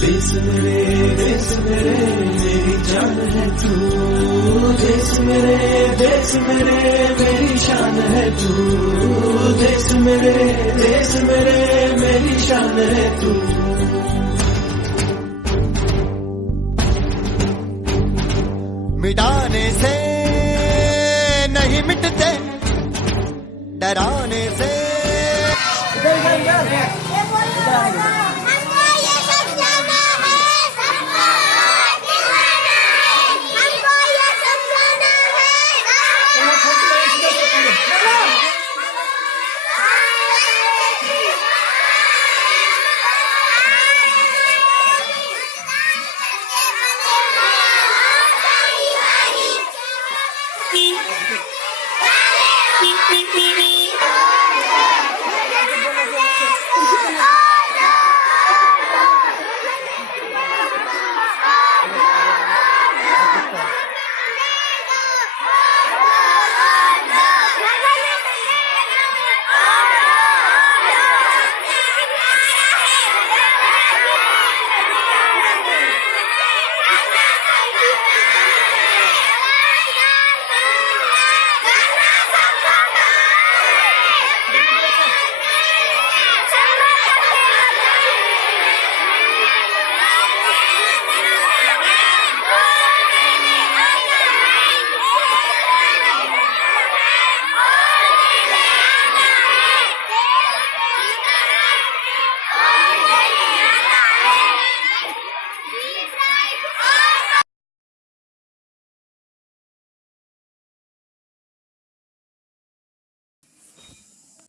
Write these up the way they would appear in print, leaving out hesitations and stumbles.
देश मेरे मेरी जान है तू, देश मेरे मेरी शान है तू, देश मेरे मेरी शान है तू। मिटाने से नहीं मिटते, डराने से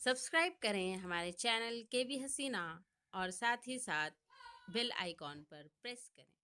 सब्सक्राइब करें हमारे चैनल के भी हसीना और साथ ही साथ बेल आइकॉन पर प्रेस करें।